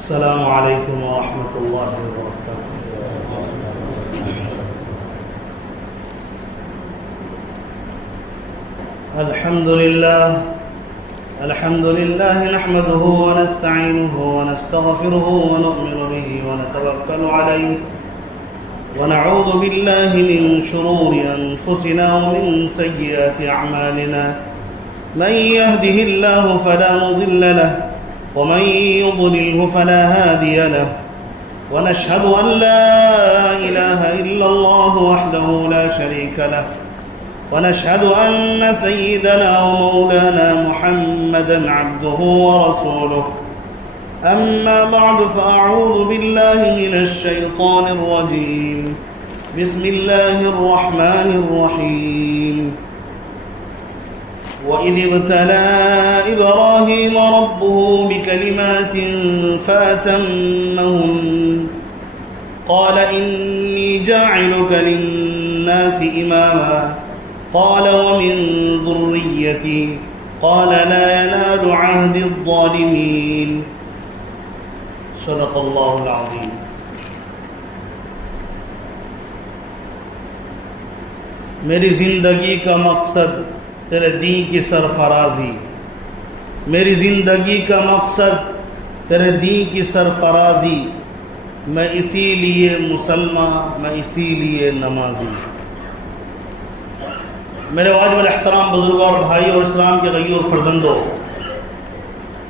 السلام علیکم ورحمۃ اللہ وبرکاتہ۔ الحمد للہ نحمده ونستعینه ونستغفره ونؤمن به ونتوکل علیہ ونعوذ باللہ من شرور انفسنا ومن سیئات اعمالنا، من يهده الله فلا مضل له ومن يضلله فلا هادي له، ونشهد أن لا إله إلا الله وحده لا شريك له، ونشهد أن سيدنا ومولانا محمدا عبده ورسوله. أما بعد فأعوذ بالله من الشيطان الرجيم، بسم الله الرحمن الرحيم. وَإِذِ ابْتَلَىٰ إِبْرَاهِيمَ رَبُّهُ بِكَلِمَاتٍ فَأَتَمَّهُنَّ قَالَ إِنِّي جَاعِلُكَ لِلنَّاسِ إِمَامًا قَالَ وَمِن ذُرِّيَّتِي قَالَ لَا يَنَالُ عَهْدِي الظَّالِمِينَ. صدق اللہ العظیم. میری زندگی کا مقصد تیرے دین کی سرفرازی، میری زندگی کا مقصد تیرے دین کی سرفرازی، میں اسی لیے مسلمان، میں اسی لیے نمازی. میرے واجب الاحترام بزرگوں اور بھائی اور اسلام کے غیور فرزندوں،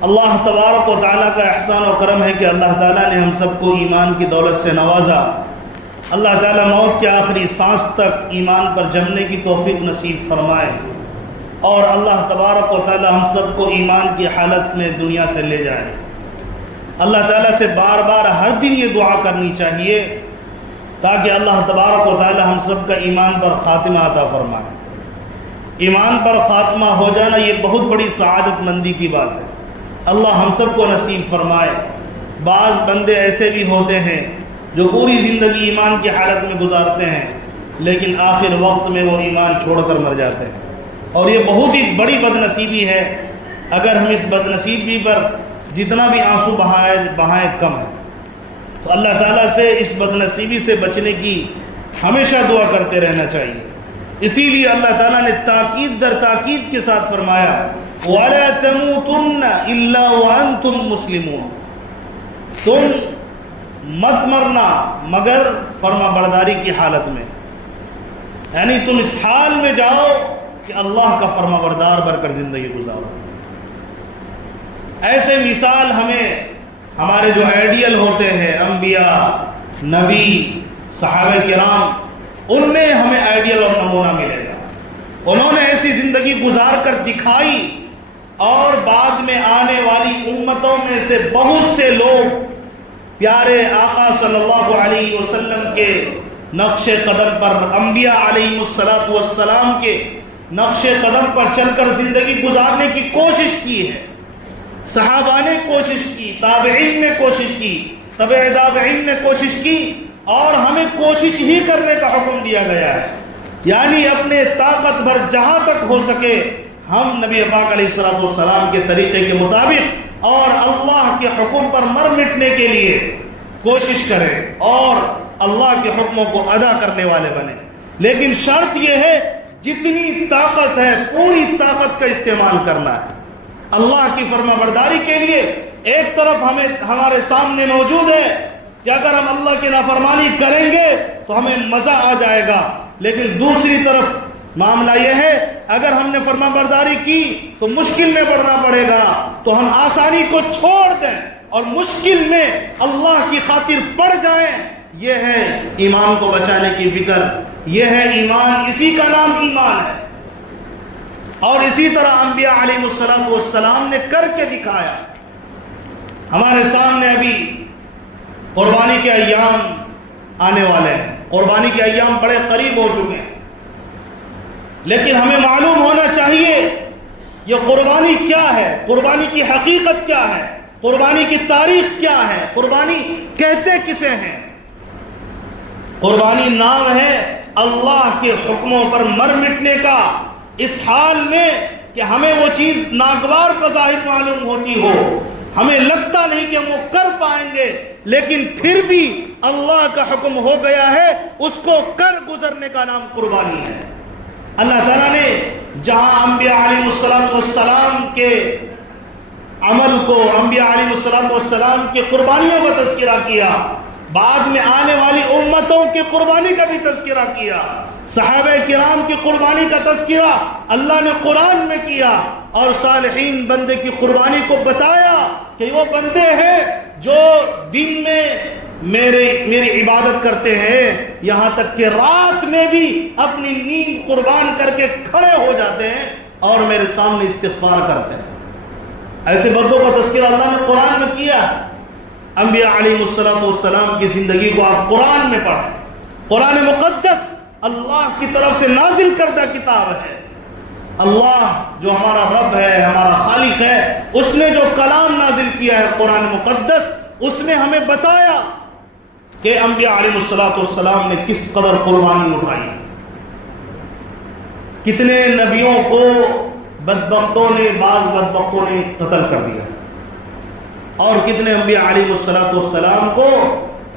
اللہ تبارک و تعالیٰ کا احسان و کرم ہے کہ اللہ تعالیٰ نے ہم سب کو ایمان کی دولت سے نوازا. اللہ تعالیٰ موت کے آخری سانس تک ایمان پر جمنے کی توفیق نصیب فرمائے، اور اللہ تبارک و تعالی ہم سب کو ایمان کی حالت میں دنیا سے لے جائے. اللہ تعالیٰ سے بار بار ہر دن یہ دعا کرنی چاہیے تاکہ اللہ تبارک و تعالی ہم سب کا ایمان پر خاتمہ عطا فرمائے. ایمان پر خاتمہ ہو جانا یہ بہت بڑی سعادت مندی کی بات ہے، اللہ ہم سب کو نصیب فرمائے. بعض بندے ایسے بھی ہوتے ہیں جو پوری زندگی ایمان کی حالت میں گزارتے ہیں لیکن آخر وقت میں وہ ایمان چھوڑ کر مر جاتے ہیں، اور یہ بہت ہی بڑی بد نصیبی ہے. اگر ہم اس بد نصیبی پر جتنا بھی آنسو بہائیں کم ہے. تو اللہ تعالیٰ سے اس بد نصیبی سے بچنے کی ہمیشہ دعا کرتے رہنا چاہیے. اسی لیے اللہ تعالیٰ نے تاکید در تاکید کے ساتھ فرمایا وَلَا تَمُوتُنَّ إِلَّا وَأَنْتُمْ مُسْلِمُونَ، تم مت مرنا مگر فرما برداری کی حالت میں، یعنی تم اس حال میں جاؤ کہ اللہ کا فرما بردار بن کر زندگی گزارو. ایسے مثال ہمیں ہمارے جو آئیڈیل ہوتے ہیں، انبیاء، نبی، صحابہ کرام، ان میں ہمیں آئیڈیل اور نمونہ ملے گا. انہوں نے ایسی زندگی گزار کر دکھائی، اور بعد میں آنے والی امتوں میں سے بہت سے لوگ پیارے آقا صلی اللہ علیہ وسلم کے نقش قدم پر، انبیاء علیہ السلام کے نقش قدم پر چل کر زندگی گزارنے کی کوشش کی ہے. صحابہ نے کوشش کی، تابعین نے کوشش کی، تبع تابعین نے کوشش کی، اور ہمیں کوشش ہی کرنے کا حکم دیا گیا ہے. یعنی اپنے طاقت بھر جہاں تک ہو سکے ہم نبی پاک علیہ السلام کے طریقے کے مطابق اور اللہ کے حکم پر مر مٹنے کے لیے کوشش کریں اور اللہ کے حکموں کو ادا کرنے والے بنیں. لیکن شرط یہ ہے جتنی طاقت ہے پوری طاقت کا استعمال کرنا ہے اللہ کی فرما برداری کے لیے. ایک طرف ہمارے سامنے موجود ہے کہ اگر ہم اللہ کی نافرمانی کریں گے تو ہمیں مزہ آ جائے گا، لیکن دوسری طرف معاملہ یہ ہے اگر ہم نے فرما برداری کی تو مشکل میں پڑنا پڑے گا، تو ہم آسانی کو چھوڑ دیں اور مشکل میں اللہ کی خاطر پڑ جائیں. یہ ہے ایمان کو بچانے کی فکر، یہ ہے ایمان، اسی کا نام ایمان ہے. اور اسی طرح انبیاء علیہ السلام نے کر کے دکھایا. ہمارے سامنے ابھی قربانی کے ایام آنے والے ہیں، قربانی کے ایام بڑے قریب ہو چکے ہیں، لیکن ہمیں معلوم ہونا چاہیے یہ قربانی کیا ہے، قربانی کی حقیقت کیا ہے، قربانی کی تاریخ کیا ہے، قربانی کہتے کسے ہیں. قربانی نام ہے اللہ کے حکموں پر مر مٹنے کا، اس حال میں کہ ہمیں وہ چیز ناگوار بظاہر معلوم ہوتی ہو، ہمیں لگتا نہیں کہ ہم وہ کر پائیں گے، لیکن پھر بھی اللہ کا حکم ہو گیا ہے، اس کو کر گزرنے کا نام قربانی ہے۔ اللہ تعالیٰ نے جہاں انبیاء علیہ السلام کے عمل کو، انبیاء علیہ السلام کی قربانیوں کا تذکرہ کیا، بعد میں آنے والی امتوں کی قربانی کا بھی تذکرہ کیا، صحابہ کرام کی قربانی کا تذکرہ اللہ نے قرآن میں کیا، اور صالحین بندے کی قربانی کو بتایا کہ وہ بندے ہیں جو دن میں میری عبادت کرتے ہیں، یہاں تک کہ رات میں بھی اپنی نیند قربان کر کے کھڑے ہو جاتے ہیں اور میرے سامنے استغفار کرتے ہیں۔ ایسے بندوں کا تذکرہ اللہ نے قرآن میں کیا۔ انبیاء علیہ السلام کی زندگی کو آپ قرآن میں پڑھیں۔ قرآن مقدس اللہ کی طرف سے نازل کردہ کتاب ہے۔ اللہ جو ہمارا رب ہے، ہمارا خالق ہے، اس نے جو کلام نازل کیا ہے قرآن مقدس، اس نے ہمیں بتایا کہ انبیاء علیہ السلام نے کس قدر قربانی اٹھائی، کتنے نبیوں کو بدبختوں نے، بعض بدبختوں نے قتل کر دیا، اور کتنے انبیاء علیہ السلام کو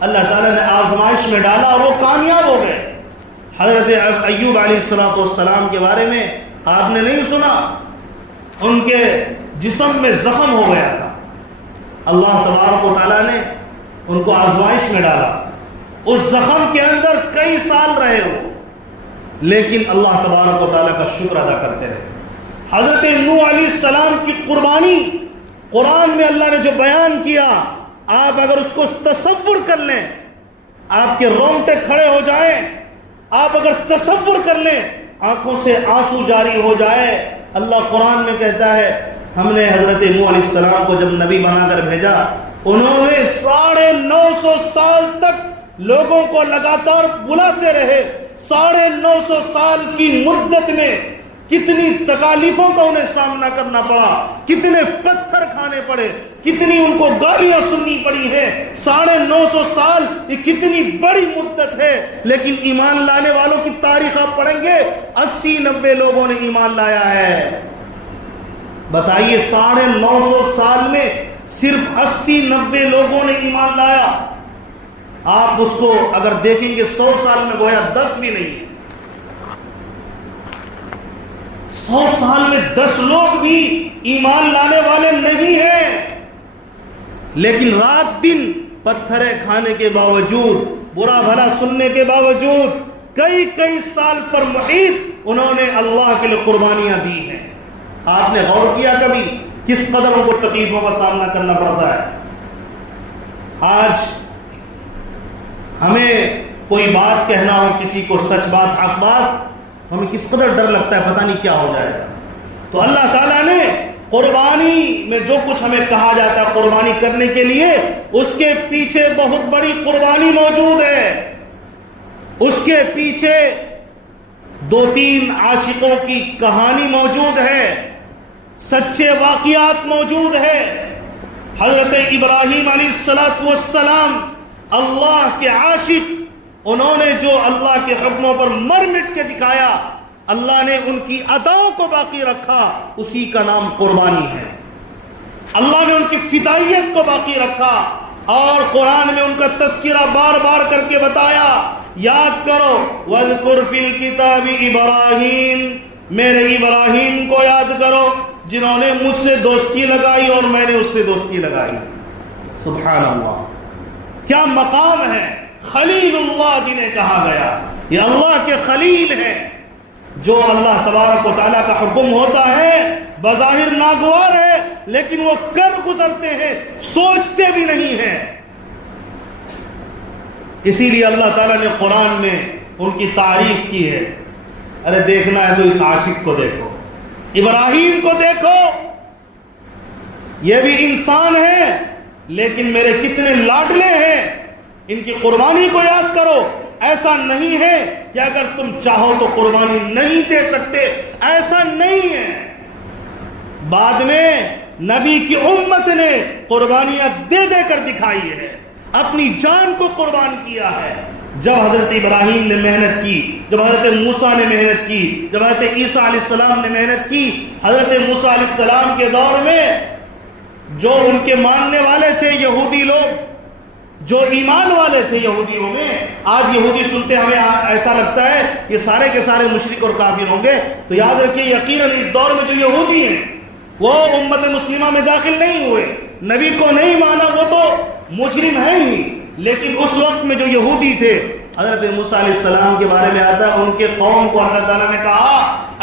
اللہ تعالیٰ نے آزمائش میں ڈالا اور وہ کامیاب ہو گئے۔ حضرت ایوب علیہ السلام کے بارے میں آپ نے نہیں سنا؟ ان کے جسم میں زخم ہو گیا تھا، اللہ تبارک و تعالیٰ نے ان کو آزمائش میں ڈالا، اس زخم کے اندر کئی سال رہے ہو، لیکن اللہ تبارک و تعالیٰ کا شکر ادا کرتے رہے۔ حضرت نوح علیہ السلام کی قربانی قرآن میں اللہ نے جو بیان کیا، آپ اگر اس کو تصور کر لیں، آپ کے رونگٹے کھڑے ہو جائیں، آپ اگر تصور کر لیں، آنکھوں سے آنسو جاری ہو جائے۔ اللہ قرآن میں کہتا ہے ہم نے حضرت نوح علیہ السلام کو جب نبی بنا کر بھیجا، انہوں نے 950 سال تک لوگوں کو لگاتار بلاتے رہے۔ 950 سال کی مدت میں کتنی تکالیفوں کا انہیں سامنا کرنا پڑا، کتنے پتھر کھانے پڑے، کتنی ان کو گالیاں سننی پڑی ہیں۔ 950 سال یہ کتنی بڑی مدت ہے، لیکن ایمان لانے والوں کی تاریخ آپ پڑھیں گے 80-90 لوگوں نے ایمان لایا ہے۔ بتائیے 950 سال میں صرف 80-90 لوگوں نے ایمان لایا۔ آپ اس کو اگر دیکھیں گے 100 سال میں گویا 10 بھی نہیں، 100 سال میں 10 لوگ بھی ایمان لانے والے نہیں ہیں، لیکن رات دن پتھرے کھانے کے باوجود، برا بھلا سننے کے باوجود، کئی سال پر محیط انہوں نے اللہ کے لیے قربانیاں دی ہیں۔ آپ نے غور کیا کبھی کس قدر ان کو تکلیفوں کا سامنا کرنا پڑتا ہے؟ آج ہمیں کوئی بات کہنا ہو، کسی کو سچ بات، حق بات، تو ہمیں کس قدر ڈر لگتا ہے، پتہ نہیں کیا ہو جائے گا۔ تو اللہ تعالیٰ نے قربانی میں جو کچھ ہمیں کہا جاتا ہے قربانی کرنے کے لیے، اس کے پیچھے بہت بڑی قربانی موجود ہے۔ اس کے پیچھے 2-3 عاشقوں کی کہانی موجود ہے، سچے واقعات موجود ہے۔ حضرت ابراہیم علیہ السلام اللہ کے عاشق، انہوں نے جو اللہ کے حکموں پر مر مٹ کے دکھایا، اللہ نے ان کی اداؤں کو باقی رکھا، اسی کا نام قربانی ہے۔ اللہ نے ان کی فدائیت کو باقی رکھا، اور قرآن میں ان کا تذکرہ بار بار کر کے بتایا۔ یاد کرو، وَاذْكُرْ فِي الْكِتَابِ إِبْرَاهِيمَ، میرے ابراہیم کو یاد کرو جنہوں نے مجھ سے دوستی لگائی اور میں نے اس سے دوستی لگائی۔ سبحان اللہ، کیا مقام ہے! خلیل اللہ جنہیں کہا گیا، یہ اللہ کے خلیل ہیں، جو اللہ تبارک و تعالیٰ کا حکم ہوتا ہے بظاہر ناگوار ہے، لیکن وہ کر گزرتے ہیں، سوچتے بھی نہیں ہیں۔ اسی لیے اللہ تعالیٰ نے قرآن میں ان کی تعریف کی ہے۔ ارے دیکھنا ہے تو اس عاشق کو دیکھو، ابراہیم کو دیکھو، یہ بھی انسان ہے لیکن میرے کتنے لاڈلے ہیں، ان کی قربانی کو یاد کرو۔ ایسا نہیں ہے کہ اگر تم چاہو تو قربانی نہیں دے سکتے، ایسا نہیں ہے۔ بعد میں نبی کی امت نے قربانیاں دے دے کر دکھائی ہے، اپنی جان کو قربان کیا ہے۔ جب حضرت ابراہیم نے محنت کی، جب حضرت موسیٰ نے محنت کی، جب حضرت عیسیٰ علیہ السلام نے محنت کی، حضرت موسیٰ علیہ السلام کے دور میں جو ان کے ماننے والے تھے یہودی لوگ، جو ایمان والے تھے یہودیوں میں، آج یہودی سنتے ہمیں ایسا لگتا ہے یہ سارے کے سارے مشرک اور کافر ہوں گے، تو یاد رکھیے یقیناً اس دور میں جو یہودی ہیں وہ امت مسلمہ میں داخل نہیں ہوئے، نبی کو نہیں مانا، وہ تو مجرم ہے ہی، لیکن اس وقت میں جو یہودی تھے، حضرت موسیٰ علیہ السلام کے بارے میں آتا ہے ان کے قوم کو اللہ تعالیٰ نے کہا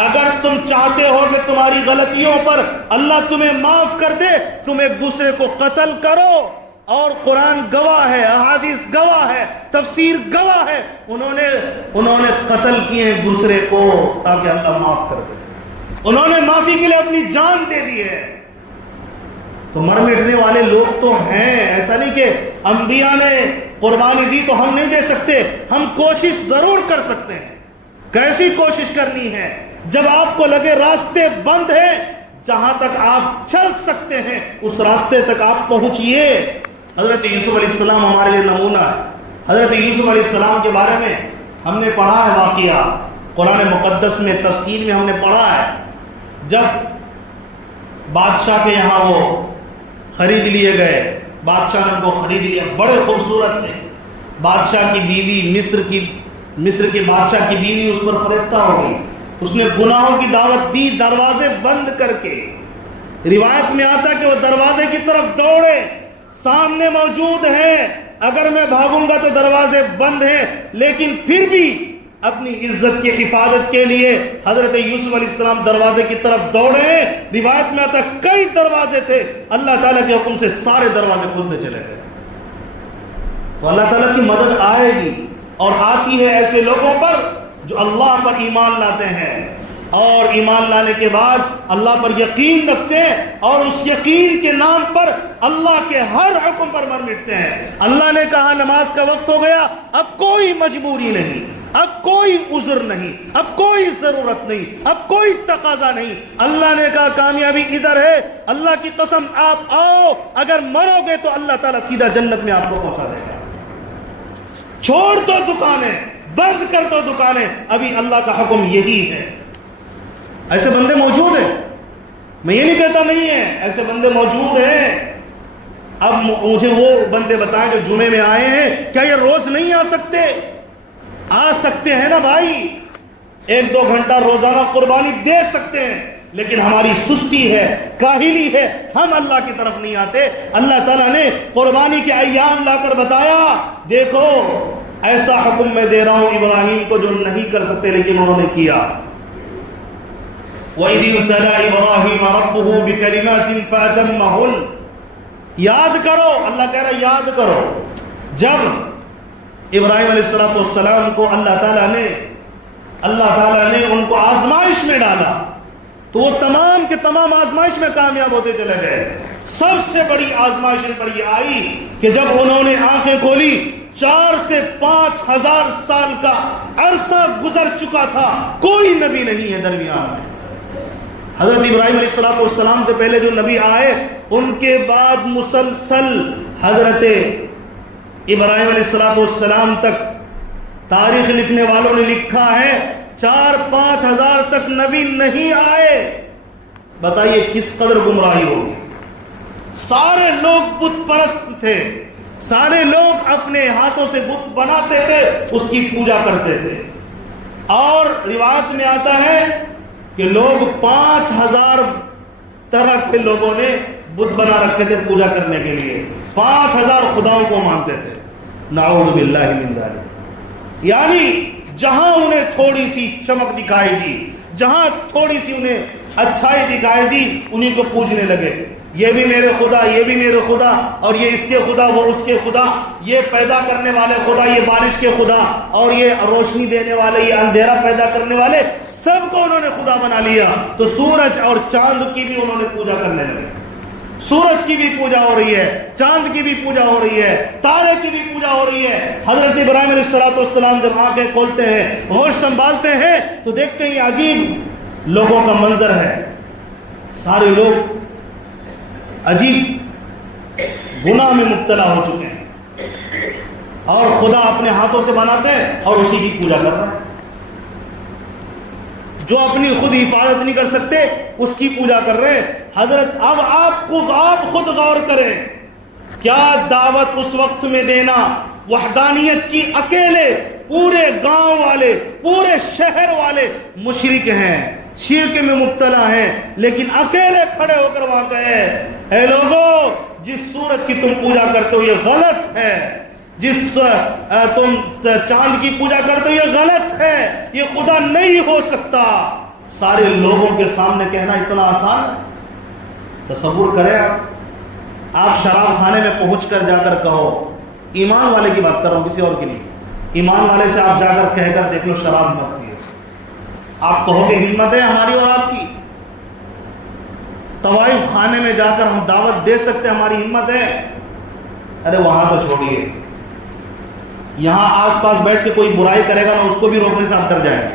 اگر تم چاہتے ہو کہ تمہاری غلطیوں پر اللہ تمہیں معاف کر دے، تم ایک دوسرے کو قتل کرو، اور قرآن گواہ ہے، احادیث گواہ ہے، تفسیر گواہ ہے، انہوں نے قتل کیے ہیں دوسرے کو تاکہ اللہ معاف کر دے، انہوں نے معافی کے لیے اپنی جان دے دی ہے۔ تو مر مٹنے والے لوگ تو ہیں، ایسا نہیں کہ انبیاء نے قربانی دی تو ہم نہیں دے سکتے، ہم کوشش ضرور کر سکتے ہیں۔ کیسی کوشش کرنی ہے؟ جب آپ کو لگے راستے بند ہیں، جہاں تک آپ چل سکتے ہیں اس راستے تک آپ پہنچیے۔ حضرت یوسف علیہ السلام ہمارے لیے نمونہ ہے۔ حضرت یوسف علیہ السلام کے بارے میں ہم نے پڑھا ہے واقعہ، قرآن مقدس میں تفسیر میں ہم نے پڑھا ہے، جب بادشاہ کے یہاں وہ خرید لیے گئے، بادشاہ نے ان کو خرید لیا، بڑے خوبصورت تھے، بادشاہ کی بیوی مصر کے بادشاہ کی بیوی اس پر فریفتہ ہو گئی، اس نے گناہوں کی دعوت دی دروازے بند کر کے۔ روایت میں آتا کہ وہ دروازے کی طرف دوڑے، سامنے موجود ہے، اگر میں بھاگوں گا تو دروازے بند ہیں، لیکن پھر بھی اپنی عزت کی حفاظت کے لیے حضرت یوسف علیہ السلام دروازے کی طرف دوڑے۔ روایت میں آتا کئی دروازے تھے، اللہ تعالیٰ کے حکم سے سارے دروازے کھلتے چلے گئے۔ تو اللہ تعالیٰ کی مدد آئے گی اور آتی ہے ایسے لوگوں پر جو اللہ پر ایمان لاتے ہیں، اور ایمان لانے کے بعد اللہ پر یقین رکھتے ہیں، اور اس یقین کے نام پر اللہ کے ہر حکم پر مر مٹتے ہیں۔ اللہ نے کہا نماز کا وقت ہو گیا، اب کوئی مجبوری نہیں، اب کوئی عذر نہیں، اب کوئی ضرورت نہیں، اب کوئی تقاضا نہیں۔ اللہ نے کہا کامیابی ادھر ہے، اللہ کی قسم آپ آؤ، اگر مرو گے تو اللہ تعالیٰ سیدھا جنت میں آپ کو پہنچا دے گا۔ چھوڑ دو دکانیں، بند کر دو دکانیں، ابھی اللہ کا حکم یہی ہے۔ ایسے بندے موجود ہیں، میں یہ نہیں کہتا نہیں ہے، ایسے بندے موجود ہیں۔ اب مجھے وہ بندے بتائیں جو جمعے میں آئے ہیں، کیا یہ روز نہیں آ سکتے؟ آ سکتے ہیں نا بھائی، 1-2 گھنٹہ روزانہ قربانی دے سکتے ہیں، لیکن ہماری سستی ہے، کاہلی ہے، ہم اللہ کی طرف نہیں آتے۔ اللہ تعالیٰ نے قربانی کے ایام لا کر بتایا، دیکھو ایسا حکم میں دے رہا ہوں ابراہیم کو جو نہیں کر سکتے لیکن انہوں نے کیا۔ وَإِذِ ابْتَلَىٰ إِبْرَاهِيمَ رَبُّهُ بِكَلِمَاتٍ فَأَتَمَّهُنَّ۔ یاد کرو، اللہ کہہ رہا ہے یاد کرو، جب ابراہیم علیہ السلام کو اللہ تعالیٰ نے ان کو آزمائش میں ڈالا، تو وہ تمام کے تمام آزمائش میں کامیاب ہوتے چلے گئے۔ سب سے بڑی آزمائش ان پر یہ آئی کہ جب انہوں نے آنکھیں کھولی، 4 سے 5 ہزار سال کا عرصہ گزر چکا تھا، کوئی نبی نہیں ہے درمیان میں۔ حضرت ابراہیم علیہ السلام سے پہلے جو نبی آئے، ان کے بعد مسلسل حضرت ابراہیم علیہ السلام تک تاریخ لکھنے والوں نے لکھا ہے 4-5 ہزار تک نبی نہیں آئے۔ بتائیے کس قدر گمراہی ہوگی۔ سارے لوگ بت پرست تھے، سارے لوگ اپنے ہاتھوں سے بت بناتے تھے، اس کی پوجا کرتے تھے، اور روایت میں آتا ہے کہ لوگ 5000 طرح کے لوگوں نے بت بنا رکھے تھے پوجا کرنے کے لیے، 5000 خداؤں کو مانتے تھے، نعوذ باللہ من ذالک۔ یعنی جہاں انہیں تھوڑی سی چمک دکھائی دی، جہاں تھوڑی سی انہیں اچھائی دکھائی دی، انہیں کو پوجنے لگے، یہ بھی میرے خدا، یہ بھی میرے خدا، اور یہ اس کے خدا، وہ اس کے خدا، یہ پیدا کرنے والے خدا، یہ بارش کے خدا، اور یہ روشنی دینے والے، یہ اندھیرا پیدا کرنے والے، سب کو انہوں نے خدا بنا لیا۔ تو سورج اور چاند کی بھی انہوں نے پوجا کرنے لگے، سورج کی بھی پوجا ہو رہی ہے، چاند کی بھی پوجا ہو رہی ہے، تارے کی بھی پوجا ہو رہی ہے۔ حضرت ابراہیم علیہ السلام جب آنکھیں کھولتے ہیں، ہوش سنبھالتے ہیں، تو دیکھتے ہیں یہ عجیب لوگوں کا منظر ہے، سارے لوگ عجیب گناہ میں مبتلا ہو چکے ہیں، اور خدا اپنے ہاتھوں سے بناتے ہیں اور اسی کی پوجا کر رہے ہیں۔ جو اپنی خود حفاظت نہیں کر سکتے اس کی پوجا کر رہے ہیں۔ حضرت اب آپ خود غور کریں، کیا دعوت اس وقت میں دینا وحدانیت کی، اکیلے پورے گاؤں والے پورے شہر والے مشرک ہیں، شرک میں مبتلا ہیں، لیکن اکیلے کھڑے ہو کر وہاں کہے اے لوگو جس سورج کی تم پوجا کرتے ہو یہ غلط ہے، جس تم چاند کی پوجا کرتے ہو یہ غلط ہے، یہ خدا نہیں ہو سکتا۔ سارے لوگوں کے سامنے کہنا اتنا آسان ہے؟ تصور کریں آپ شراب خانے میں پہنچ کر جا کر کہو، ایمان والے کی بات کر رہا ہوں کسی اور کے لیے، ایمان والے سے آپ جا کر کہہ کر دیکھ لو شراب مت پیو، آپ کہو کہ ہمت ہے ہماری اور آپ کی؟ طوائف خانے میں جا کر ہم دعوت دے سکتے ہماری ہمت ہے؟ ارے وہاں تو چھوڑیے، یہاں آس پاس بیٹھ کے کوئی برائی کرے گا نا اس کو بھی روکنے سے آپ ڈر جائیں گے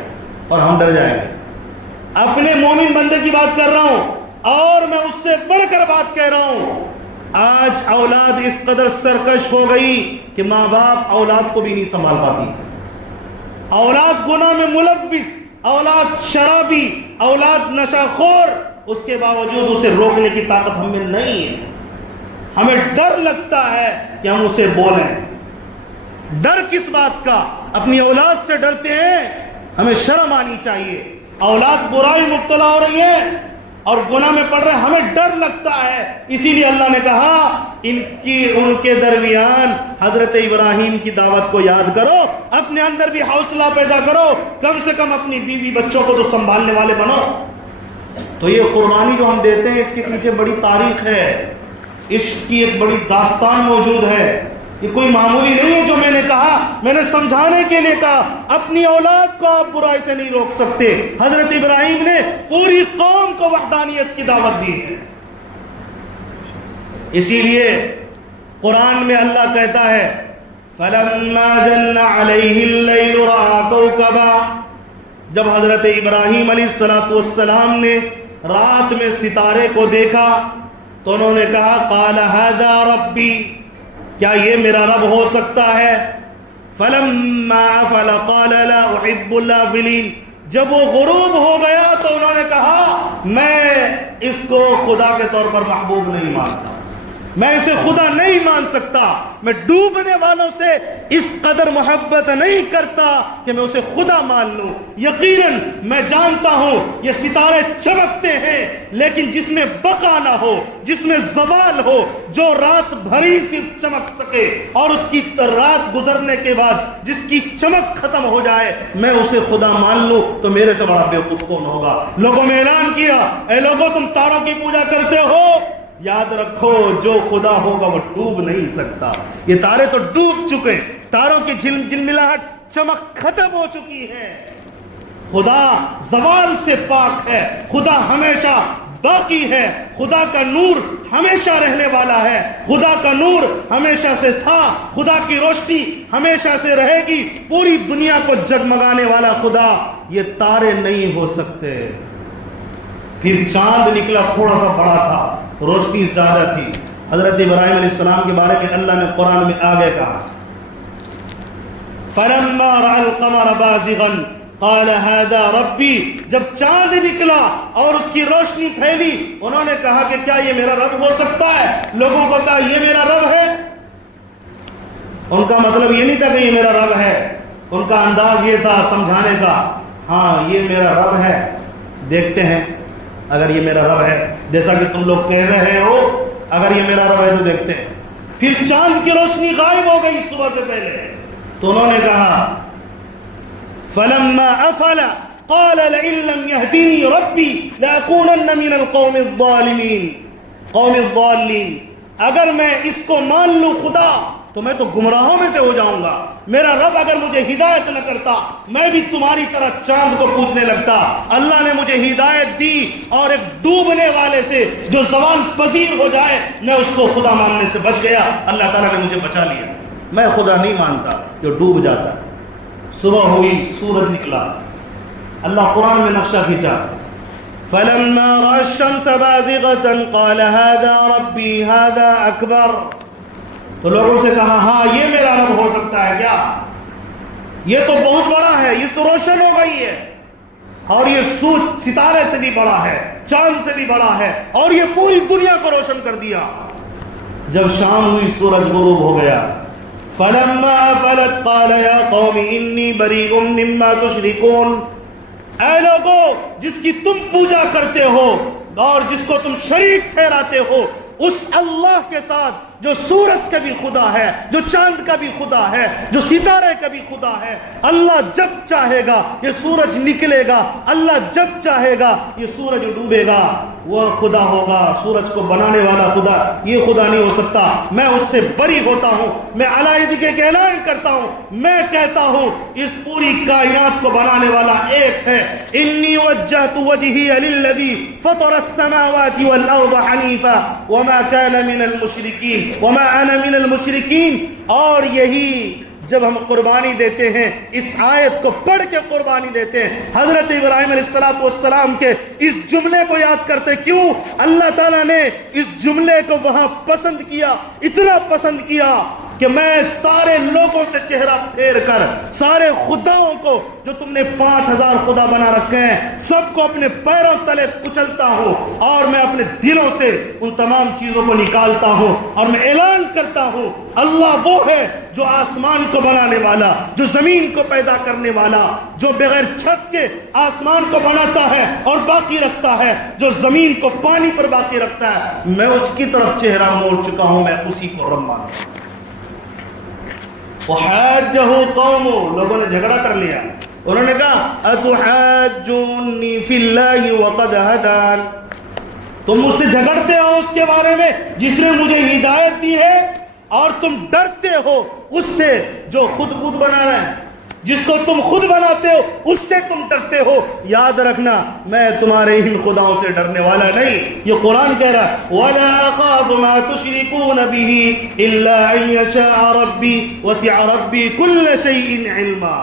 اور ہم ڈر جائیں گے۔ اپنے مومن بندے کی بات کر رہا ہوں اور میں اس سے بڑھ کر بات کہہ رہا ہوں، آج اولاد اس قدر سرکش ہو گئی کہ ماں باپ اولاد کو بھی نہیں سنبھال پاتی، اولاد گناہ میں ملوث، اولاد شرابی، اولاد نشہ خور، اس کے باوجود اسے روکنے کی طاقت ہم میں نہیں ہے، ہمیں ڈر لگتا ہے کہ ہم اسے بولیں۔ ڈر کس بات کا؟ اپنی اولاد سے ڈرتے ہیں، ہمیں شرم آنی چاہیے۔ اولاد برائی مبتلا ہو رہی ہے اور گناہ میں پڑ رہے ہیں، ہمیں ڈر لگتا ہے، اسی لیے اللہ نے کہا ان کے درمیان حضرت ابراہیم کی دعوت کو یاد کرو، اپنے اندر بھی حوصلہ پیدا کرو، کم سے کم اپنی بیوی بچوں کو تو سنبھالنے والے بنو۔ تو یہ قربانی جو ہم دیتے ہیں اس کے پیچھے بڑی تاریخ ہے، عشق کی ایک بڑی داستان موجود ہے، یہ کوئی معمولی نہیں ہے جو میں نے کہا، میں نے سمجھانے کے لیے کہا۔ اپنی اولاد کو آپ برائی سے نہیں روک سکتے، حضرت ابراہیم نے پوری قوم کو وحدانیت کی دعوت دی ہے۔ اسی لیے قرآن میں اللہ کہتا ہے فَلَمَّا جَنَّ عَلَيْهِ اللَّيْلُ رَأَىٰ كَوْكَبًا، جب حضرت ابراہیم علیہ السلام نے رات میں ستارے کو دیکھا تو انہوں نے کہا قَالَ هَذَا رَبِّي، کیا یہ میرا رب ہو سکتا ہے؟ فَلَمَّا أَفَلَ قَالَ لَا أُحِبُّ الْآفِلِينَ، جب وہ غروب ہو گیا تو انہوں نے کہا میں اس کو خدا کے طور پر محبوب نہیں مانتا، میں اسے خدا نہیں مان سکتا، میں ڈوبنے والوں سے اس قدر محبت نہیں کرتا کہ میں اسے خدا مان لوں۔ یقیناً میں جانتا ہوں یہ ستارے چمکتے ہیں لیکن جس میں بقا نہ ہو، جس میں زوال ہو، جو رات بھری صرف چمک سکے اور اس کی رات گزرنے کے بعد جس کی چمک ختم ہو جائے، میں اسے خدا مان لوں تو میرے سے بڑا بیوقوف کون ہوگا۔ لوگوں نے اعلان کیا اے لوگوں تم تاروں کی پوجا کرتے ہو، یاد رکھو جو خدا ہوگا وہ ڈوب نہیں سکتا۔ یہ تارے تو ڈوب چکے، تاروں کی جھلملاہٹ چمک ختم ہو چکی ہے۔ خدا زوال سے پاک ہے، خدا ہمیشہ باقی ہے، خدا کا نور ہمیشہ رہنے والا ہے، خدا کا نور ہمیشہ سے تھا، خدا کی روشنی ہمیشہ سے رہے گی، پوری دنیا کو جگمگانے والا خدا، یہ تارے نہیں ہو سکتے۔ پھر چاند نکلا، تھوڑا سا بڑا تھا، روشنی زیادہ تھی۔ حضرت ابراہیم علیہ السلام کے بارے میں اللہ نے قرآن میں آگے کہا فَلَمَّا رَأَى الْقَمَرَ بَازِغًا قَالَ هَذَا رَبِّي، جب چاند نکلا اور اس کی روشنی پھیلی انہوں نے کہا کہ کیا یہ میرا رب ہو سکتا ہے؟ لوگوں کو کہا یہ میرا رب ہے۔ ان کا مطلب یہ نہیں تھا کہ یہ میرا رب ہے، ان کا انداز یہ تھا سمجھانے کا، ہاں یہ میرا رب ہے، دیکھتے ہیں اگر یہ میرا رب ہے، جیسا کہ تم لوگ کہہ رہے ہو، اگر یہ میرا رب ہے تو دیکھتے ہیں۔ پھر چاند کی روشنی غائب ہو گئی صبح سے پہلے، تو انہوں نے کہا فَلَمَّا أَفَلَ قَالَ لَئِن لَّمْ يَهْدِنِي رَبِّي لَأَكُونَنَّ مِنَ الْقَوْمِ الضَّالِّينَ، اگر میں اس کو مان لوں خدا تو میں تو گمراہوں میں سے ہو جاؤں گا۔ میرا رب اگر مجھے ہدایت نہ کرتا میں بھی تمہاری طرح چاند کو پوجنے لگتا۔ اللہ نے مجھے ہدایت دی اور ایک ڈوبنے والے سے جو زوال پذیر ہو جائے میں اس کو خدا ماننے سے بچ گیا، اللہ تعالیٰ نے مجھے بچا لیا۔ میں خدا نہیں مانتا جو ڈوب جاتا۔ صبح ہوئی، سورج نکلا، اللہ قرآن میں نقشہ کھینچا فَلَمَّا رَأَى الشَّمْسَ بَازِغَةً قَالَ هَذَا رَبِّي هَذَا أَكْبَرُ، تو لوگوں سے کہا ہاں یہ میرا رب ہو سکتا ہے کیا؟ یہ تو بہت بڑا ہے، یہ تو روشن ہو گئی ہے، اور یہ سورج ستارے سے بھی بڑا ہے، چاند سے بھی بڑا ہے، اور یہ پوری دنیا کو روشن کر دیا۔ جب شام ہوئی سورج غروب ہو گیا. فلما افلت قال یا قوم انی بریء مما تشرکون. اے لوگو جس کی تم پوجا کرتے ہو اور جس کو تم شریک ٹھہراتے ہو اس اللہ کے ساتھ جو سورج کا بھی خدا ہے, جو چاند کا بھی خدا ہے, جو ستارے کا بھی خدا ہے. اللہ جب چاہے گا یہ سورج نکلے گا, اللہ جب چاہے گا یہ سورج ڈوبے گا. وہ خدا ہوگا, سورج کو بنانے والا خدا. یہ خدا نہیں ہو سکتا. میں اس سے بری ہوتا ہوں. میں علیحدگی کے اعلان کرتا ہوں. میں کہتا ہوں اس پوری کائنات کو بنانے والا ایک ہے. انی وجہت وجہی للذی فطر السماوات والارض حنیفا وما کان من المشرکین وما انا من المشرکین. اور یہی جب ہم قربانی دیتے ہیں اس آیت کو پڑھ کے قربانی دیتے ہیں, حضرت ابراہیم علیہ السلام کے اس جملے کو یاد کرتے. کیوں؟ اللہ تعالیٰ نے اس جملے کو وہاں پسند کیا, اتنا پسند کیا کہ میں سارے لوگوں سے چہرہ پھیر کر سارے خداؤں کو جو تم نے 5000 خدا بنا رکھے ہیں سب کو اپنے پیروں تلے کچلتا ہوں اور میں اپنے دلوں سے ان تمام چیزوں کو نکالتا ہوں اور میں اعلان کرتا ہوں اللہ وہ ہے جو آسمان کو بنانے والا, جو زمین کو پیدا کرنے والا, جو بغیر چھت کے آسمان کو بناتا ہے اور باقی رکھتا ہے, جو زمین کو پانی پر باقی رکھتا ہے. میں اس کی طرف چہرہ موڑ چکا ہوں, میں اسی کو رب مانتا ہوں. وحاجہ قوم, لوگوں نے جھگڑا کر لیا. انہوں نے کہا اتحاجونی فی اللہ وقد ہدان. تم مجھ سے جھگڑتے ہو اس کے بارے میں جس نے مجھے ہدایت دی ہے, اور تم ڈرتے ہو اس سے جو خود بنا رہا ہے. جس کو تم خود بناتے ہو اس سے تم ڈرتے ہو. یاد رکھنا میں تمہارے ان خداؤں سے ڈرنے والا نہیں. یہ قرآن کہہ رہا ہے وَلَا أَخَافُ مَا تُشْرِكُونَ بِهِ إِلَّا أَن يَشَاءَ رَبِّي وَسِعَ رَبِّي كُلَّ شَيْءٍ عِلْمًا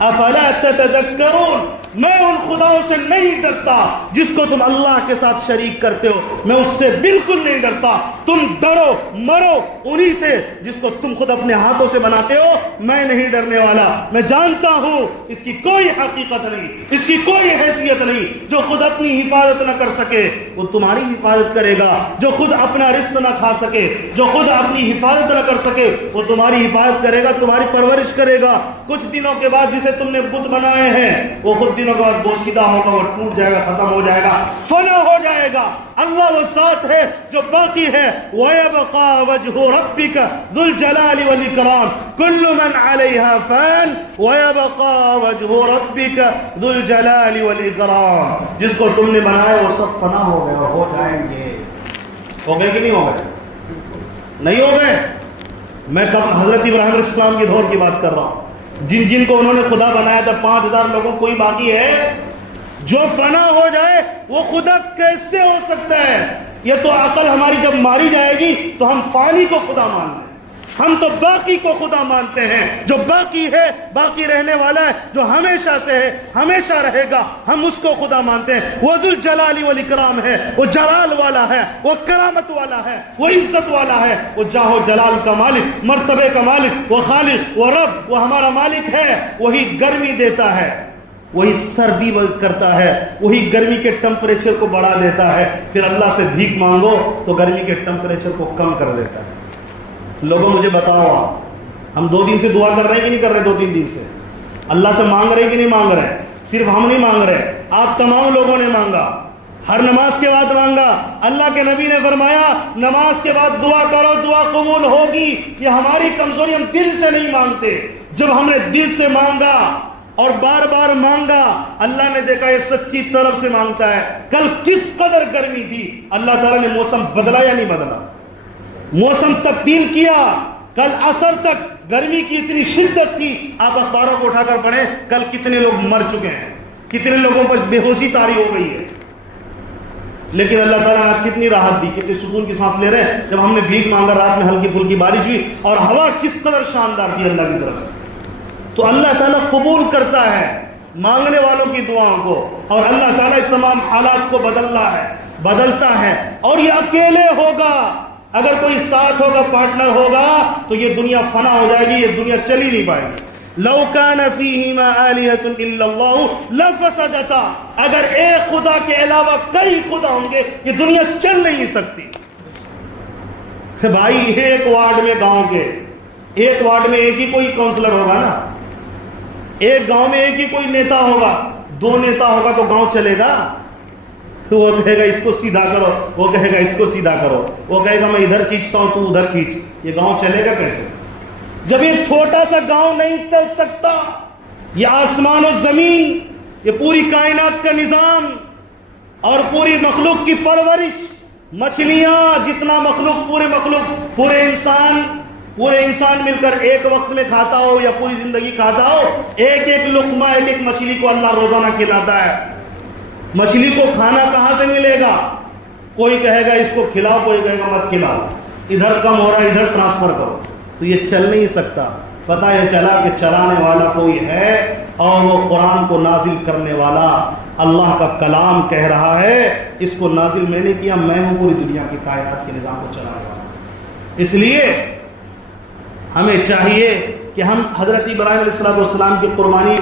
أَفَلَا تَتَذَكَّرُونَ. میں ان خداؤں سے نہیں ڈرتا جس کو تم اللہ کے ساتھ شریک کرتے ہو, میں اس سے بالکل نہیں ڈرتا. تم ڈرو مرو انہی سے جس کو تم خود اپنے ہاتھوں سے بناتے ہو. میں نہیں ڈرنے والا. میں جانتا ہوں اس کی کوئی حقیقت نہیں, اس کی کوئی حیثیت نہیں. جو خود اپنی حفاظت نہ کر سکے وہ تمہاری حفاظت کرے گا. جو خود اپنا رزق نہ کھا سکے, جو خود اپنی حفاظت نہ کر سکے وہ تمہاری حفاظت کرے گا, تمہاری پرورش کرے گا. کچھ دنوں کے بعد جسے تم نے بت بنائے ہیں وہ خود دنوں کے بعد بوسیدہ ہوگا, وہ ٹوٹ جائے گا, ختم ہو جائے گا, فنا ہو جائے گا. اللہ وہ ذات ہے جو باقی ہے. وَيَبْقَى وَجْهُ رَبِّكَ ذُو الْجَلَالِ وَالْإِكْرَامِ كُلُّ مَنْ عَلَيْهَا فَانٍ وَيَبْقَى وَجْهُ رَبِّكَ ذُو الْجَلَالِ وَالْإِكْرَامِ. جس کو تم نے بنایا وہ سب فنا ہو گئے, ہو جائیں گے. ہو گئے کہ نہیں ہو گئے؟ نہیں ہو گئے. میں حضرت ابراہیم علیہ السلام کے دور کی بات کر رہا ہوں. جن کو انہوں نے خدا بنایا تھا 5000 لوگوں کوئی باقی ہے جو فنا ہو جائے؟ وہ خدا کیسے ہو سکتا ہے؟ یہ تو عقل ہماری جب ماری جائے گی تو ہم فانی کو خدا مان لیں. ہم تو باقی کو خدا مانتے ہیں. جو باقی ہے, باقی رہنے والا ہے, جو ہمیشہ سے ہے, ہمیشہ رہے گا, ہم اس کو خدا مانتے ہیں. وہ ذو الجلال والاکرام ہے, وہ جلال والا ہے, وہ کرامت والا ہے, وہ عزت والا ہے, وہ جاہ و جلال کا مالک, مرتبے کا مالک, وہ خالق, وہ رب, وہ ہمارا مالک ہے. وہی گرمی دیتا ہے, وہی سردی کرتا ہے, وہی گرمی کے ٹمپریچر کو بڑھا دیتا ہے. پھر اللہ سے بھیک مانگو تو گرمی کے ٹمپریچر کو کم کر دیتا ہے. لوگوں مجھے بتاؤ, ہم 2 دن سے دعا کر رہے ہیں کہ نہیں کر رہے؟ 2-3 دن سے اللہ سے مانگ رہے ہیں کہ نہیں مانگ رہے؟ صرف ہم نہیں مانگ رہے, آپ تمام لوگوں نے مانگا. ہر نماز کے بعد مانگا. اللہ کے نبی نے فرمایا نماز کے بعد دعا کرو, دعا قبول ہوگی. یہ ہماری کمزوری, ہم دل سے نہیں مانگتے. جب ہم نے دل سے مانگا اور بار بار مانگا, اللہ نے دیکھا یہ سچی طرف سے مانگتا ہے. کل کس قدر گرمی تھی, اللہ تعالیٰ نے موسم بدلا یا نہیں بدلا؟ موسم تبدیل کیا. کل عصر تک گرمی کی اتنی شدت تھی, آپ اخباروں کو اٹھا کر پڑھیں کل کتنے لوگ مر چکے ہیں, کتنے لوگوں پر بے ہوشی طاری ہو گئی ہے. لیکن اللہ تعالیٰ نے آج کتنی راحت دی, کتنی سکون کی سانس لے رہے ہیں. جب ہم نے بھیک مانگا, رات میں ہلکی پھلکی بارش ہوئی اور ہوا کس قدر شاندار تھی اللہ کی طرف سے. تو اللہ تعالیٰ قبول کرتا ہے مانگنے والوں کی دعاؤں کو, اور اللہ تعالیٰ تمام حالات کو بدلتا ہے. اور یہ اکیلے ہوگا. اگر کوئی ساتھ ہوگا, پارٹنر ہوگا تو یہ دنیا فنا ہو جائے گی, یہ دنیا چل ہی نہیں پائے گی. لو کان فیہما آلہۃ الا اللہ لفسدتا. اگر ایک خدا کے علاوہ کئی خدا ہوں گے یہ دنیا چل نہیں سکتی. کہ بھائی ایک وارڈ میں گاؤں کے ایک وارڈ میں ایک ہی کوئی کونسلر ہوگا نا, ایک گاؤں میں ایک ہی کوئی نیتا ہوگا, دو نیتا ہوگا تو گاؤں چلے گا؟ وہ کہے گا اس کو سیدھا کرو, وہ کہے گا اس کو سیدھا کرو, وہ کہے گا میں ادھر کھینچتا ہوں تو ادھر کھینچ. یہ گاؤں چلے گا کیسے جب یہ چھوٹا سا گاؤں نہیں چل سکتا؟ یہ آسمان و زمین, یہ پوری کائنات کا نظام اور پوری مخلوق کی پرورش, مچھلیاں جتنا مخلوق, پورے انسان مل کر ایک وقت میں کھاتا ہو یا پوری زندگی کھاتا ہو, ایک ایک لقمہ ایک ایک مچھلی کو اللہ روزانہ کھلاتا ہے. مچھلی کو کھانا کہاں سے ملے گا؟ کوئی کہے گا اس کو کھلاؤ, کوئی کہے گا مت کھلاؤ, ادھر کم ہو رہا ہے ادھر ٹرانسفر کرو. تو یہ چل نہیں سکتا. پتہ یہ چلا کہ چلانے والا کوئی ہے اور وہ قرآن کو نازل کرنے والا اللہ کا کلام کہہ رہا ہے اس کو نازل میں نے کیا, میں ہوں پوری دنیا کی کائنات کے نظام کو چلانے والا. اس لیے ہمیں چاہیے کہ ہم حضرت ابراہیم علیہ السلام کی قربانی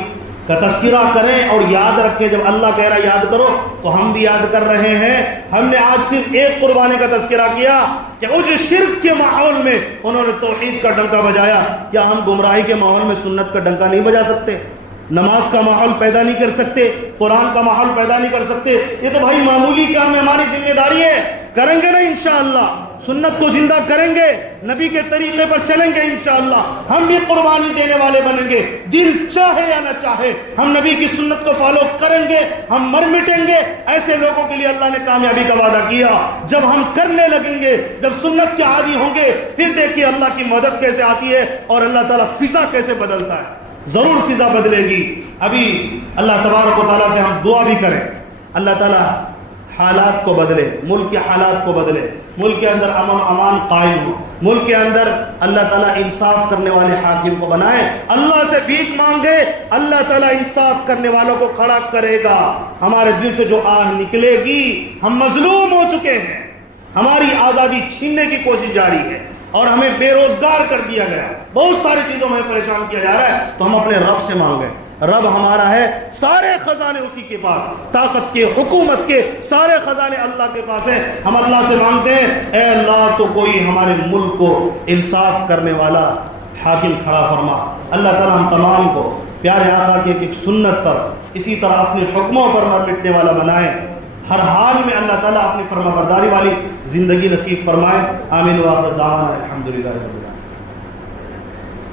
کا تذکرہ کریں اور یاد رکھیں. جب اللہ کہہ رہا ہے یاد کرو تو ہم بھی یاد کر رہے ہیں. ہم نے آج صرف ایک قربانی کا تذکرہ کیا کہ اس شرک کے ماحول میں انہوں نے توحید کا ڈنکا بجایا. کیا ہم گمراہی کے ماحول میں سنت کا ڈنکا نہیں بجا سکتے؟ نماز کا ماحول پیدا نہیں کر سکتے؟ قرآن کا ماحول پیدا نہیں کر سکتے؟ یہ تو بھائی معمولی کام ہے, ہماری ذمہ داری ہے. کریں گے نا انشاءاللہ, سنت کو زندہ کریں گے, نبی کے طریقے پر چلیں گے انشاءاللہ, ہم بھی قربانی دینے والے بنیں گے. دل چاہے یا نہ چاہے ہم نبی کی سنت کو فالو کریں گے, ہم مر مٹیں گے. ایسے لوگوں کے لیے اللہ نے کامیابی کا وعدہ کیا. جب ہم کرنے لگیں گے, جب سنت کے عادی ہوں گے, پھر دیکھیے اللہ کی مدد کیسے آتی ہے اور اللہ تعالیٰ فضا کیسے بدلتا ہے. ضرور فضا بدلے گی. ابھی اللہ تبارک و تعالیٰ سے ہم دعا بھی کریں, اللہ تعالیٰ حالات کو بدلے, ملک کے حالات کو بدلے, ملک کے اندر امن امان قائم ہو, ملک کے اندر اللہ تعالیٰ انصاف کرنے والے حاکم کو بنائے. اللہ سے بھیک مانگے, اللہ تعالیٰ انصاف کرنے والوں کو کھڑا کرے گا. ہمارے دل سے جو آہ نکلے گی, ہم مظلوم ہو چکے ہیں, ہماری آزادی چھیننے کی کوشش جاری ہے اور ہمیں بے روزگار کر دیا گیا, بہت ساری چیزوں میں پریشان کیا جا رہا ہے. تو ہم اپنے رب سے مانگیں. رب ہمارا ہے, سارے خزانے اسی کے پاس, طاقت کے, حکومت کے سارے خزانے اللہ کے پاس ہیں. ہم اللہ سے مانگتے ہیں اے اللہ تو کوئی ہمارے ملک کو انصاف کرنے والا حاکم کھڑا فرما. اللہ تعالیٰ ہم تمام کو پیارے آقا کی ایک سنت پر اسی طرح اپنے حکموں پر مر مٹنے والا بنائے. ہر حال میں اللہ تعالیٰ اپنی فرما برداری والی زندگی نصیب فرمائے. آمین. وآخر دعوانا الحمدللہ رب العالمین.